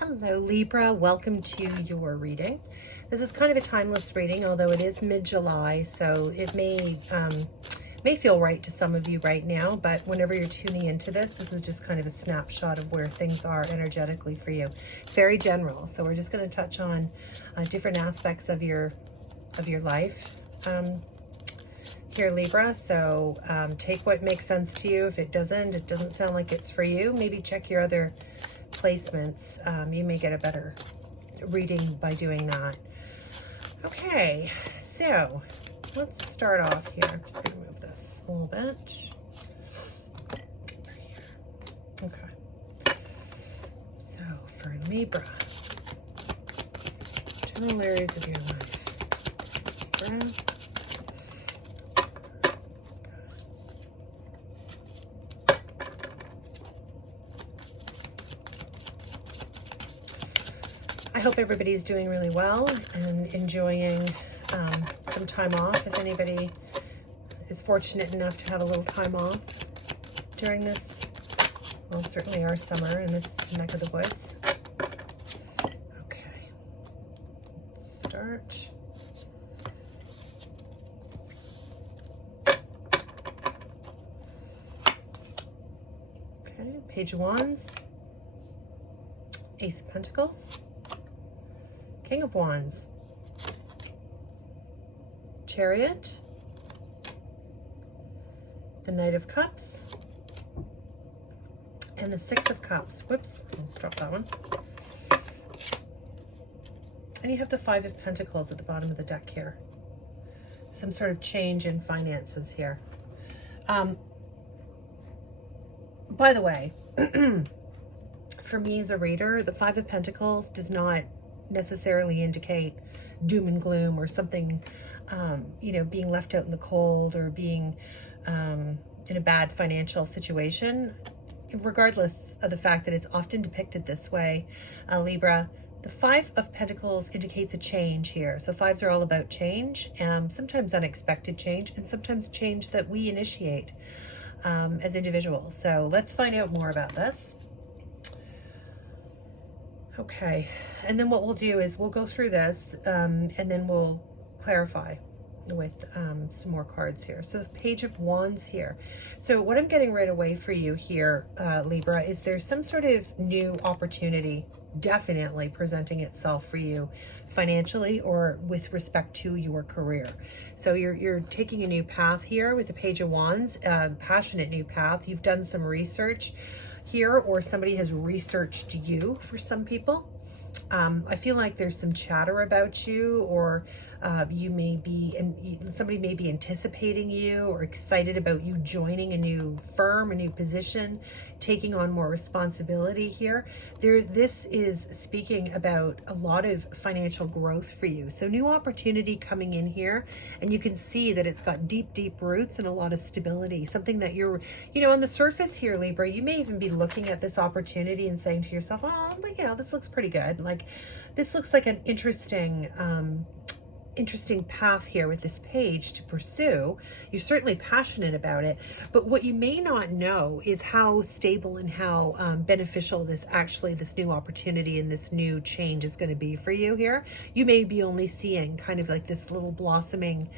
Hello Libra, welcome to your reading. This is kind of a timeless reading, although it is mid-July, so it may feel right to some of you right now, but whenever you're tuning into this, this is just kind of a snapshot of where things are energetically for you. It's very general, so we're just going to touch on different aspects of your life here, Libra. So take what makes sense to you. If it doesn't sound like it's for you, maybe check your other placements. You may get a better reading by doing that. Okay, so let's start off here. I'm just going to move this a little bit. Okay, so for Libra, general areas of your life. Libra. I hope everybody's doing really well and enjoying some time off. If anybody is fortunate enough to have a little time off during this, well, certainly our summer in this neck of the woods. Okay, let's start. Okay, Page of Wands, Ace of Pentacles, King of Wands, Chariot, the Knight of Cups, and the Six of Cups. Whoops, let's drop that one. And you have the Five of Pentacles at the bottom of the deck here. Some sort of change in finances here. By the way, for me as a reader, the Five of Pentacles does not necessarily indicate doom and gloom or something, being left out in the cold or being in a bad financial situation. Regardless of the fact that it's often depicted this way, Libra, the Five of Pentacles indicates a change here. So fives are all about change, sometimes unexpected change, and sometimes change that we initiate as individuals. So let's find out more about this. Okay, and then what we'll do is we'll go through this and then we'll clarify with some more cards here. So the Page of Wands here. So what I'm getting right away for you here, Libra, is there's some sort of new opportunity definitely presenting itself for you financially or with respect to your career. So you're taking a new path here with the Page of Wands, passionate new path. You've done some research here, or somebody has researched you for some people. I feel like there's some chatter about you, or you may be, and somebody may be anticipating you or excited about you joining a new firm, a new position, taking on more responsibility here. This is speaking about a lot of financial growth for you. So new opportunity coming in here, and you can see that it's got deep, deep roots and a lot of stability. Something that you're, on the surface here, Libra, you may even be looking at this opportunity and saying to yourself, oh, this looks pretty good. Like, this looks like an interesting path here with this page to pursue. You're certainly passionate about it, but what you may not know is how stable and how beneficial this new opportunity and this new change is going to be for you here. You may be only seeing kind of like this little blossoming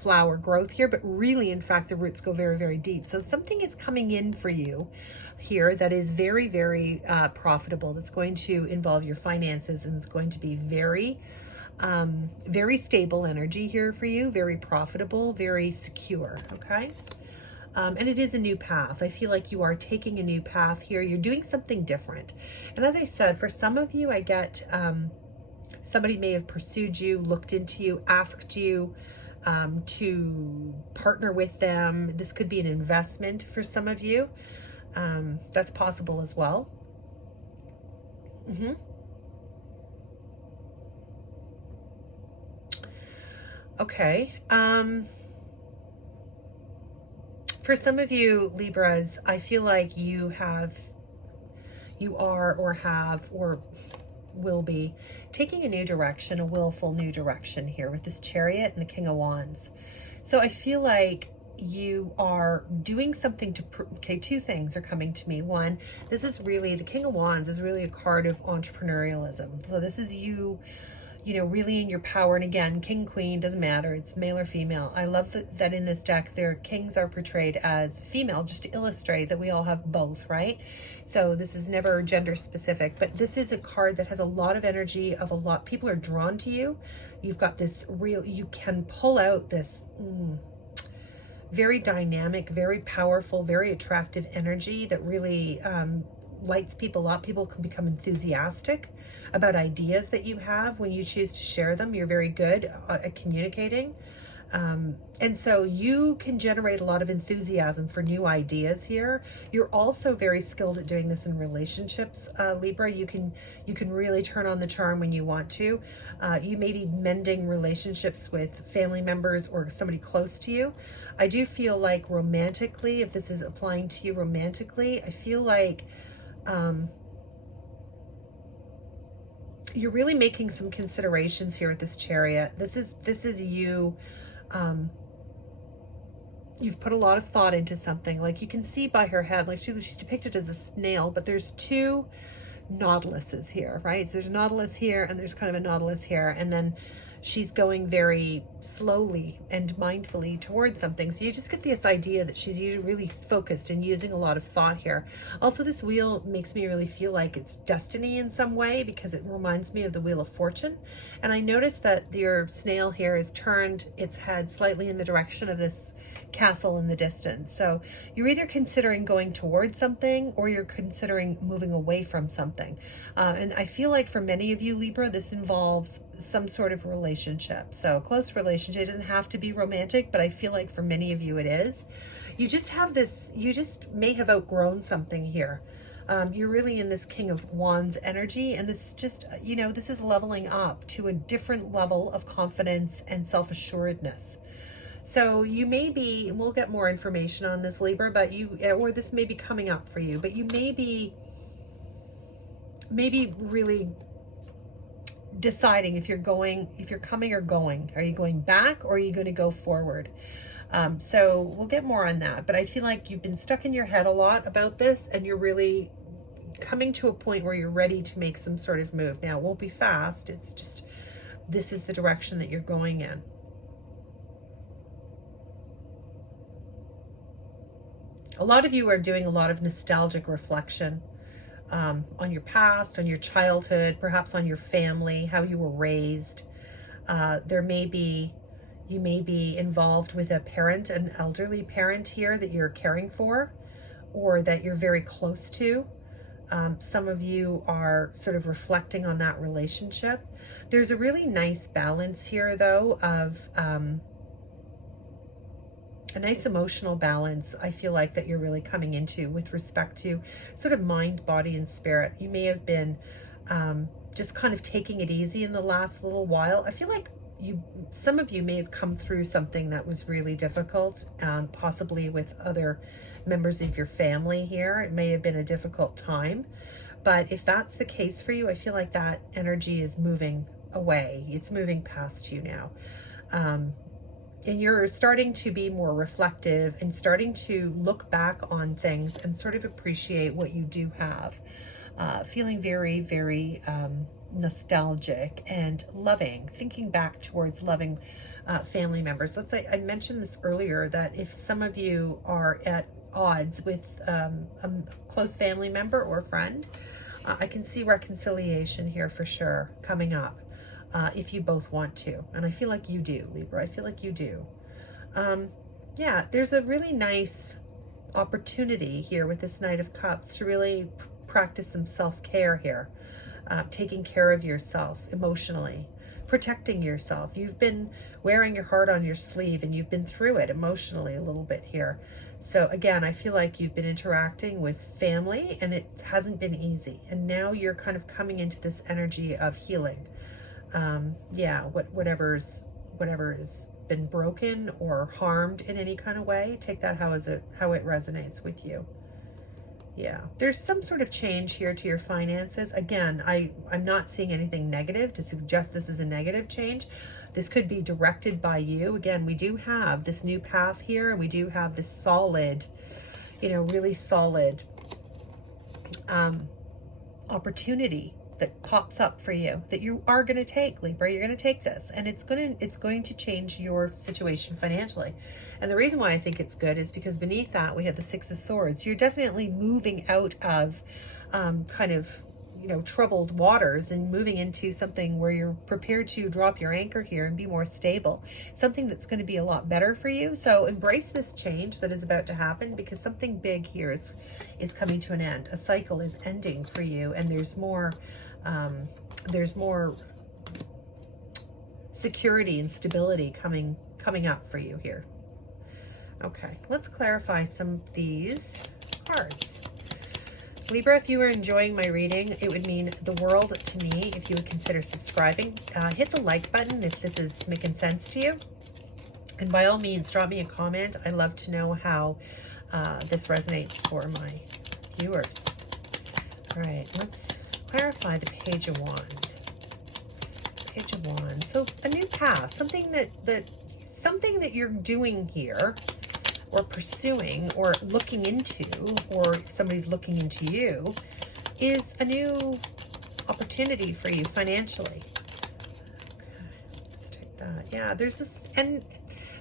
flower growth here, but really, in fact, the roots go very, very deep. So something is coming in for you here that is very, very profitable, that's going to involve your finances, and is going to be very stable energy here for you, very profitable, very secure. Okay. And it is a new path. I feel like you are taking a new path here. You're doing something different. And as I said, for some of you, I get somebody may have pursued you, looked into you, asked you to partner with them. This could be an investment for some of you. That's possible as well. Okay. For some of you, Libras, I feel like you are or have or will be taking a new direction, a willful new direction here with this Chariot and the King of Wands. So I feel like you are doing something to, okay, two things are coming to me. One, this is really, the King of Wands is really a card of entrepreneurialism. So this is you, you know, really in your power. And again, king, queen, doesn't matter. It's male or female. I love that in this deck, their kings are portrayed as female, just to illustrate that we all have both, right? So this is never gender specific, but this is a card that has a lot of energy of a lot. People are drawn to you. You've got this real, you can pull out this very dynamic, very powerful, very attractive energy that really lights people up. People can become enthusiastic about ideas that you have when you choose to share them. You're very good at communicating. And so you can generate a lot of enthusiasm for new ideas here. You're also very skilled at doing this in relationships, Libra. You can really turn on the charm when you want to. You may be mending relationships with family members or somebody close to you. I do feel like romantically, if this is applying to you romantically, I feel like you're really making some considerations here with this Chariot. This is you. You've put a lot of thought into something. Like you can see by her head, like she's depicted as a snail, but there's two nautiluses here, right? So there's a nautilus here and there's kind of a nautilus here, and then she's going very slowly and mindfully towards something. So you just get this idea that she's really focused and using a lot of thought here. Also, this wheel makes me really feel like it's destiny in some way, because it reminds me of the Wheel of Fortune. And I noticed that your snail here has turned its head slightly in the direction of this castle in the distance. So you're either considering going towards something or you're considering moving away from something. And I feel like for many of you, Libra, this involves some sort of relationship. So close relationship. It doesn't have to be romantic, but I feel like for many of you it is. You just have this, you just may have outgrown something here. You're really in this King of Wands energy, and this is just, you know, this is leveling up to a different level of confidence and self-assuredness. So you may be, and we'll get more information on this, Libra, but you, or this may be coming up for you, but you may be really deciding if you're coming or going. Are you going back or are you going to go forward? So we'll get more on that, but I feel like you've been stuck in your head a lot about this, and you're really coming to a point where you're ready to make some sort of move. Now, it won't be fast. It's just, this is the direction that you're going in. A lot of you are doing a lot of nostalgic reflection on your past, on your childhood, perhaps on your family, how you were raised. You may be involved with a parent, an elderly parent here that you're caring for, or that you're very close to. Some of you are sort of reflecting on that relationship. There's a really nice balance here, though, of a nice emotional balance, I feel like, that you're really coming into with respect to sort of mind, body, and spirit. You may have been just kind of taking it easy in the last little while. I feel like some of you may have come through something that was really difficult, possibly with other members of your family here. It may have been a difficult time, but if that's the case for you, I feel like that energy is moving away. It's moving past you now. And you're starting to be more reflective and starting to look back on things and sort of appreciate what you do have. Feeling very, very nostalgic and loving, thinking back towards loving family members. Let's say I mentioned this earlier, that if some of you are at odds with a close family member or friend, I can see reconciliation here for sure coming up. If you both want to. And I feel like you do, Libra. I feel like you do. Yeah, there's a really nice opportunity here with this Knight of Cups to really practice some self-care here. Taking care of yourself emotionally, protecting yourself. You've been wearing your heart on your sleeve, and you've been through it emotionally a little bit here. So again, I feel like you've been interacting with family, and it hasn't been easy. And now you're kind of coming into this energy of healing. Yeah, whatever's been broken or harmed in any kind of way, take that how it resonates with you. Yeah, there's some sort of change here to your finances. Again, I'm not seeing anything negative to suggest this is a negative change. This could be directed by you. Again, we do have this new path here, and we do have this solid, you know, really solid opportunity that pops up for you that you are going to take, Libra. You're going to take this, and it's going to change your situation financially. And the reason why I think it's good is because beneath that we have the Six of Swords. You're definitely moving out of kind of, you know, troubled waters and moving into something where you're prepared to drop your anchor here and be more stable, something that's going to be a lot better for you. So embrace this change that is about to happen, because something big here is coming to an end. A cycle is ending for you, and there's more security and stability coming up for you here. Okay, let's clarify some of these cards. Libra, if you were enjoying my reading, it would mean the world to me if you would consider subscribing. Hit the like button if this is making sense to you. And by all means, drop me a comment. I love to know how this resonates for my viewers. All right, let's clarify the Page of Wands. Page of Wands. So a new path, something that you're doing here, or pursuing, or looking into, or somebody's looking into you, is a new opportunity for you financially. Okay, let's take that. Yeah, there's this, and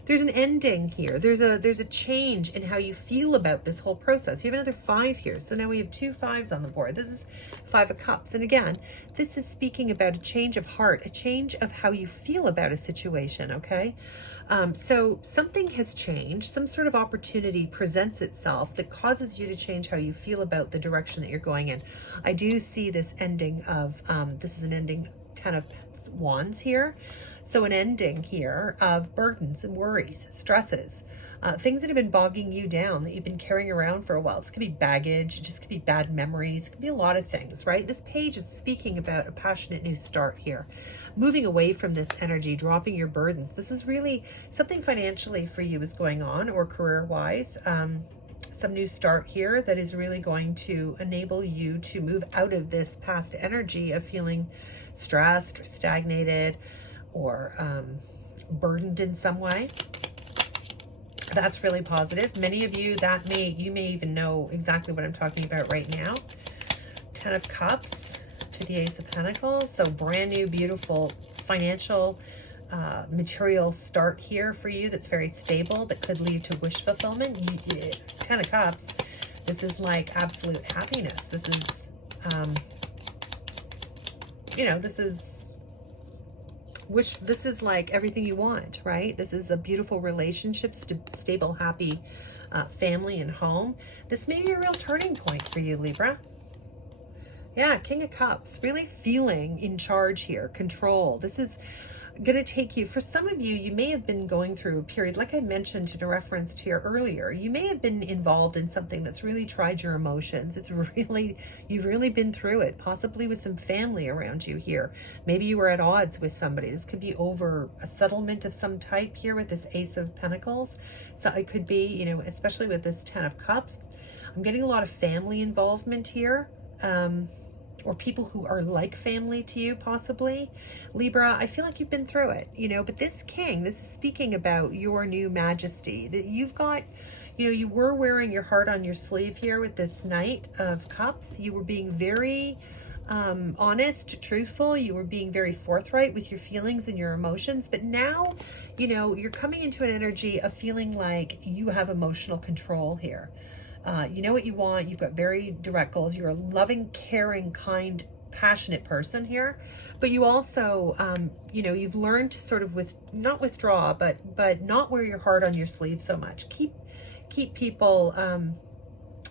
there's an ending here. There's a change in how you feel about this whole process. You have another 5 here, so now we have 2 5s on the board. This is 5 of Cups, and again, this is speaking about a change of heart, a change of how you feel about a situation. Okay. So something has changed, some sort of opportunity presents itself that causes you to change how you feel about the direction that you're going in. I do see this ending of, this is an ending, 10 of Wands here. So an ending here of burdens and worries, stresses, things that have been bogging you down, that you've been carrying around for a while. This could be baggage, it just could be bad memories, it could be a lot of things, right? This page is speaking about a passionate new start here. Moving away from this energy, dropping your burdens. This is really something financially for you is going on, or career-wise. Some new start here that is really going to enable you to move out of this past energy of feeling stressed or stagnated or burdened in some way. That's really positive. Many of you, you may even know exactly what I'm talking about right now. 10 of Cups to the Ace of Pentacles. So brand new, beautiful financial, material start here for you that's very stable, that could lead to wish fulfillment. 10 of Cups, this is like absolute happiness. This is, you know, this is like everything you want, right? This is a beautiful relationship, stable, happy family and home. This may be a real turning point for you, Libra. Yeah, King of Cups, really feeling in charge here, control. This is going to take you, for some of you, you may have been going through a period, like I mentioned in a reference to your earlier, you may have been involved in something that's really tried your emotions. You've really been through it, possibly with some family around you here. Maybe you were at odds with somebody. This could be over a settlement of some type here with this Ace of Pentacles. So it could be, you know, especially with this 10 of Cups, I'm getting a lot of family involvement here. Or people who are like family to you, possibly. Libra, I feel like you've been through it, you know, but this king, this is speaking about your new majesty, that you've got, you know, you were wearing your heart on your sleeve here with this Knight of Cups. You were being very honest, truthful. You were being very forthright with your feelings and your emotions. But now, you know, you're coming into an energy of feeling like you have emotional control here. You know what you want. You've got very direct goals. You're a loving, caring, kind, passionate person here. But you also, you know, you've learned to sort of not withdraw, but not wear your heart on your sleeve so much. Keep people,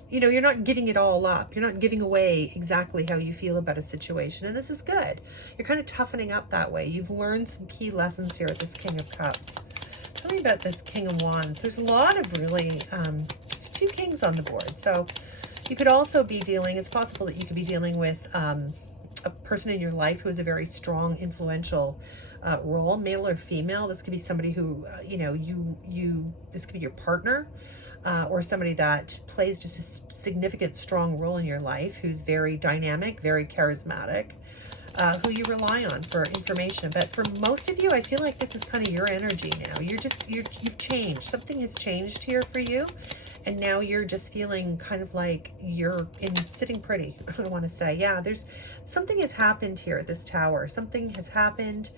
you know, you're not giving it all up. You're not giving away exactly how you feel about a situation. And this is good. You're kind of toughening up that way. You've learned some key lessons here with this King of Cups. Tell me about this King of Wands. There's a lot of really, 2 kings on the board. So you could also be dealing, it's possible that you could be dealing with a person in your life who is a very strong, influential role, male or female. This could be somebody who, you know, this could be your partner. or somebody that plays just a significant, strong role in your life, who's very dynamic, very charismatic, who you rely on for information. But for most of you, I feel like this is kind of your energy now. You've changed. Something has changed here for you. And now you're just feeling kind of like you're sitting pretty, I want to say. Yeah, something has happened here at this tower. Something has happened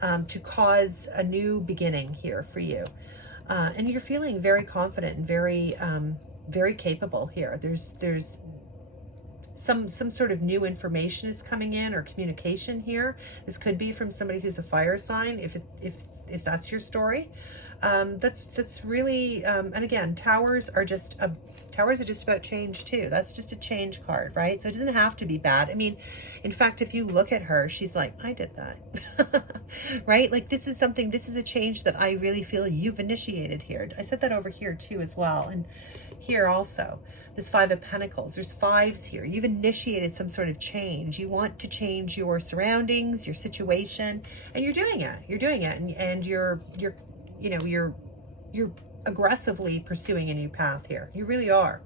to cause a new beginning here for you. And you're feeling very confident and very, very capable here. There's some sort of new information is coming in, or communication here. This could be from somebody who's a fire sign, if that's your story. That's really, and again, towers are just about change too. That's just a change card, right? So it doesn't have to be bad. I mean, in fact, if you look at her, she's like, I did that, right? Like this is a change that I really feel you've initiated here. I said that over here too as well. And here also, this Five of Pentacles, there's fives here. You've initiated some sort of change. You want to change your surroundings, your situation, and you're doing it. You're doing it, and you're aggressively pursuing a new path here. You really are.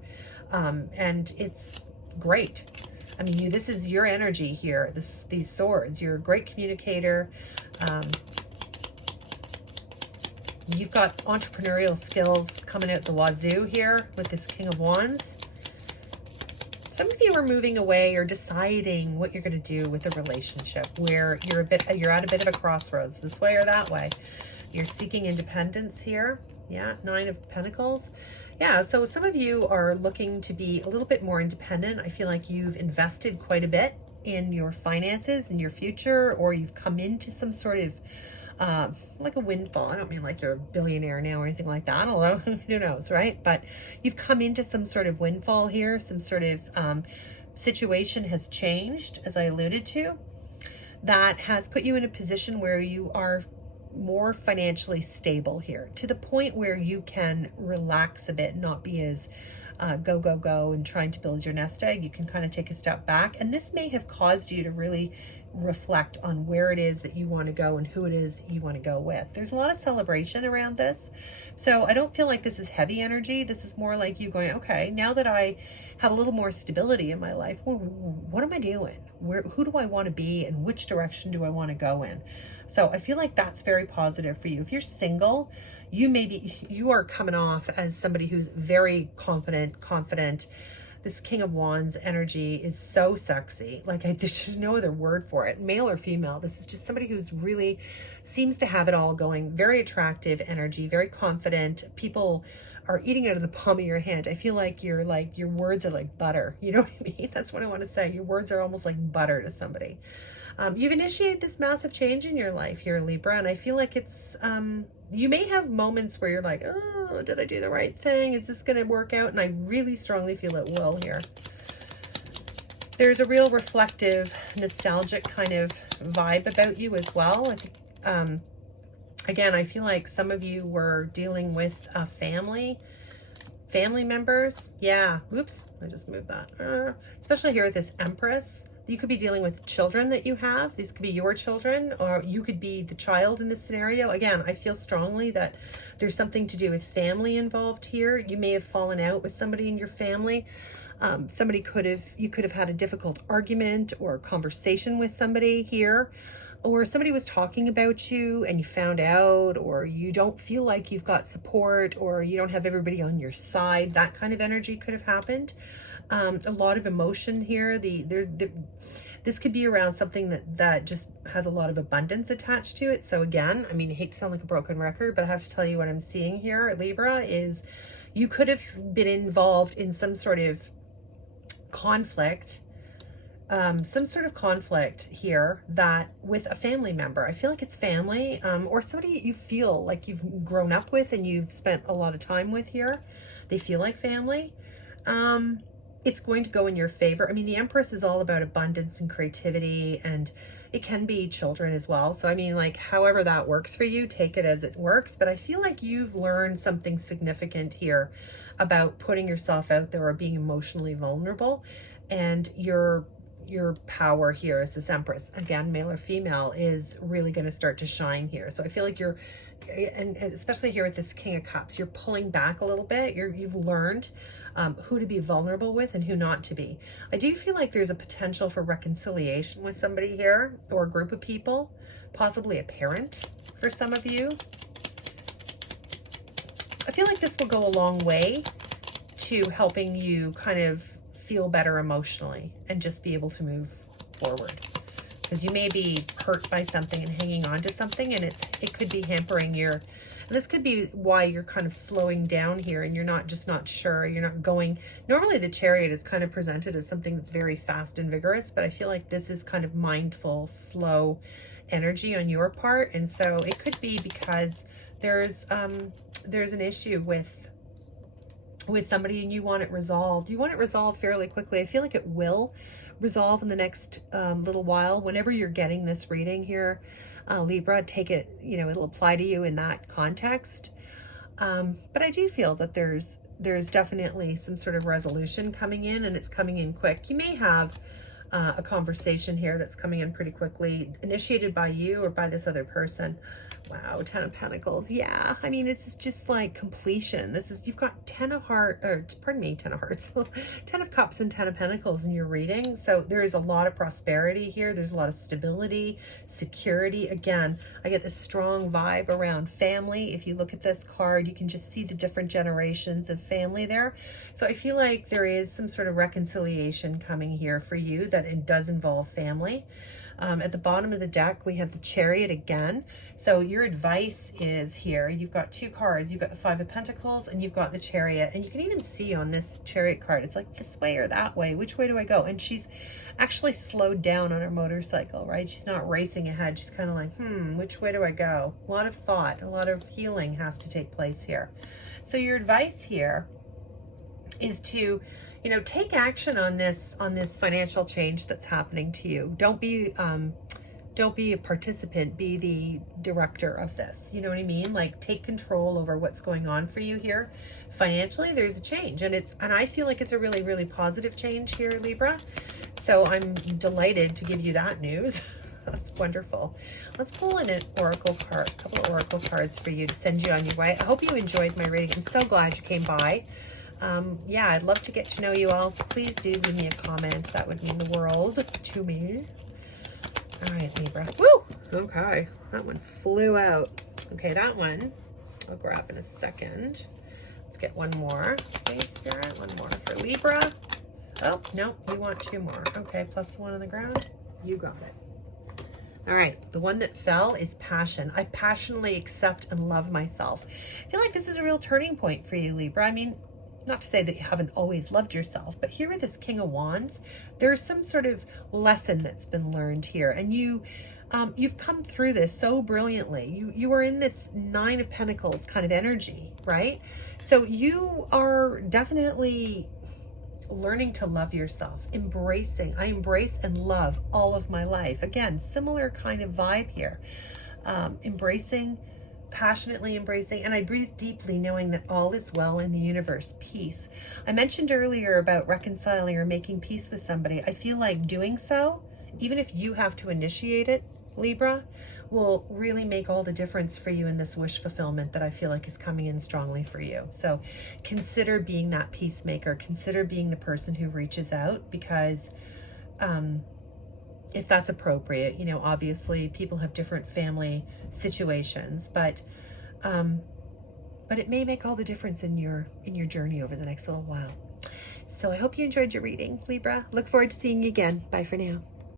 And it's great. I mean, this is your energy here, these swords. You're a great communicator. You've got entrepreneurial skills coming out the wazoo here with this King of Wands. Some of you are moving away or deciding what you're going to do with a relationship where you're at a bit of a crossroads, this way or that way. You're seeking independence here. Yeah, Nine of Pentacles. Yeah, so some of you are looking to be a little bit more independent. I feel like you've invested quite a bit in your finances, in your future, or you've come into some sort of like a windfall. I don't mean like you're a billionaire now or anything like that, although who knows, right? But you've come into some sort of windfall here. Some sort of situation has changed, as I alluded to, that has put you in a position where you are more financially stable here, to the point where you can relax a bit, not be as go and trying to build your nest egg. You can kind of take a step back, and this may have caused you to really reflect on where it is that you want to go and who it is you want to go with. There's a lot of celebration around this, so I don't feel like this is heavy energy. This is more like you going, okay, now that I have a little more stability in my life, what am I doing? Who do I want to be, and which direction do I want to go in? So I feel like that's very positive for you. If you're single, you are coming off as somebody who's very confident. This King of Wands energy is so sexy. Like, there's just no other word for it. Male or female, this is just somebody who's really seems to have it all going. Very attractive energy, very confident. People are eating out of the palm of your hand. I feel like your words are like butter. You know what I mean? That's what I want to say. Your words are almost like butter to somebody. You've initiated this massive change in your life here, Libra, and I feel like it's, you may have moments where you're like, oh, did I do the right thing? Is this going to work out? And I really strongly feel it will here. There's a real reflective, nostalgic kind of vibe about you as well. I think, again, I feel like some of you were dealing with family members. Yeah, oops, I just moved that. Especially here with this Empress. You could be dealing with children that you have. These could be your children, or you could be the child in this scenario. Again, I feel strongly that there's something to do with family involved here. You may have fallen out with somebody in your family. You could have had a difficult argument or conversation with somebody here, or somebody was talking about you and you found out, or you don't feel like you've got support, or you don't have everybody on your side. That kind of energy could have happened. A lot of emotion here. This could be around something that just has a lot of abundance attached to it. So again, I mean, I hate to sound like a broken record, but I have to tell you what I'm seeing here at Libra is you could have been involved in some sort of conflict, here that with a family member. I feel like it's family, or somebody you feel like you've grown up with and you've spent a lot of time with here. They feel like family. It's going to go in your favor. I mean, the Empress is all about abundance and creativity, and it can be children as well. So, I mean, like, however that works for you, take it as it works. But I feel like you've learned something significant here about putting yourself out there or being emotionally vulnerable. And you're your power here as this Empress, again, male or female, is really going to start to shine here. So I feel like you're, and especially here with this King of Cups, you're pulling back a little bit. You've learned who to be vulnerable with and who not to be. I do feel like there's a potential for reconciliation with somebody here, or a group of people, possibly a parent for some of you. I feel like this will go a long way to helping you kind of feel better emotionally and just be able to move forward. Because you may be hurt by something and hanging on to something, and it could be hampering your, and this could be why you're kind of slowing down here and you're not sure, you're not going. Normally the Chariot is kind of presented as something that's very fast and vigorous, but I feel like this is kind of mindful, slow energy on your part. And so it could be because there's an issue with somebody and you want it resolved. You want it resolved fairly quickly. I feel like it will resolve in the next little while. Whenever you're getting this reading here, Libra, take it, it'll apply to you in that context. But I do feel that there's definitely some sort of resolution coming in, and it's coming in quick. You may have a conversation here that's coming in pretty quickly, initiated by you or by this other person. Wow, 10 of Pentacles. Yeah, I mean, it's just like completion. You've got 10 of Hearts, or pardon me, 10 of Hearts, 10 of Cups and 10 of Pentacles in your reading. So there is a lot of prosperity here. There's a lot of stability, security. Again, I get this strong vibe around family. If you look at this card, you can just see the different generations of family there. So I feel like there is some sort of reconciliation coming here for you, that it does involve family. At the bottom of the deck, we have the Chariot again. So your advice is here. You've got two cards. You've got the Five of Pentacles and you've got the Chariot. And you can even see on this Chariot card, it's like this way or that way. Which way do I go? And she's actually slowed down on her motorcycle, right? She's not racing ahead. She's kind of like, which way do I go? A lot of thought, a lot of healing has to take place here. So your advice here is to take action on this financial change that's happening to you. Don't be a participant, be the director of this. You know what I mean? Like, take control over what's going on for you here. Financially, there's a change, and I feel like it's a really, really positive change here, Libra. So I'm delighted to give you that news. That's wonderful. Let's pull in an oracle card, a couple of oracle cards for you to send you on your way. I hope you enjoyed my reading. I'm so glad you came by. Yeah, I'd love to get to know you all, so please do leave me a comment. That would mean the world to me. All right, Libra. Woo! Okay, that one flew out. Okay, that one I'll grab in a second. Let's get one more. Please, Spirit, one more for Libra. Oh, no, we want two more. Okay, plus the one on the ground. You got it. All right, the one that fell is passion. I passionately accept and love myself. I feel like this is a real turning point for you, Libra. I mean, not to say that you haven't always loved yourself, but here with this King of Wands, there's some sort of lesson that's been learned here, and you've come through this so brilliantly. You are in this Nine of Pentacles kind of energy, right? So you are definitely learning to love yourself, embracing. I embrace and love all of my life. Again, similar kind of vibe here. Embracing, passionately embracing, and I breathe deeply knowing that all is well in the universe. Peace. I mentioned earlier about reconciling or making peace with somebody. I feel like doing so, even if you have to initiate it, Libra, will really make all the difference for you in this wish fulfillment that I feel like is coming in strongly for you. So consider being that peacemaker. Consider being the person who reaches out, because if that's appropriate, obviously people have different family situations, but it may make all the difference in your journey over the next little while. So I hope you enjoyed your reading, Libra. Look forward to seeing you again. Bye for now.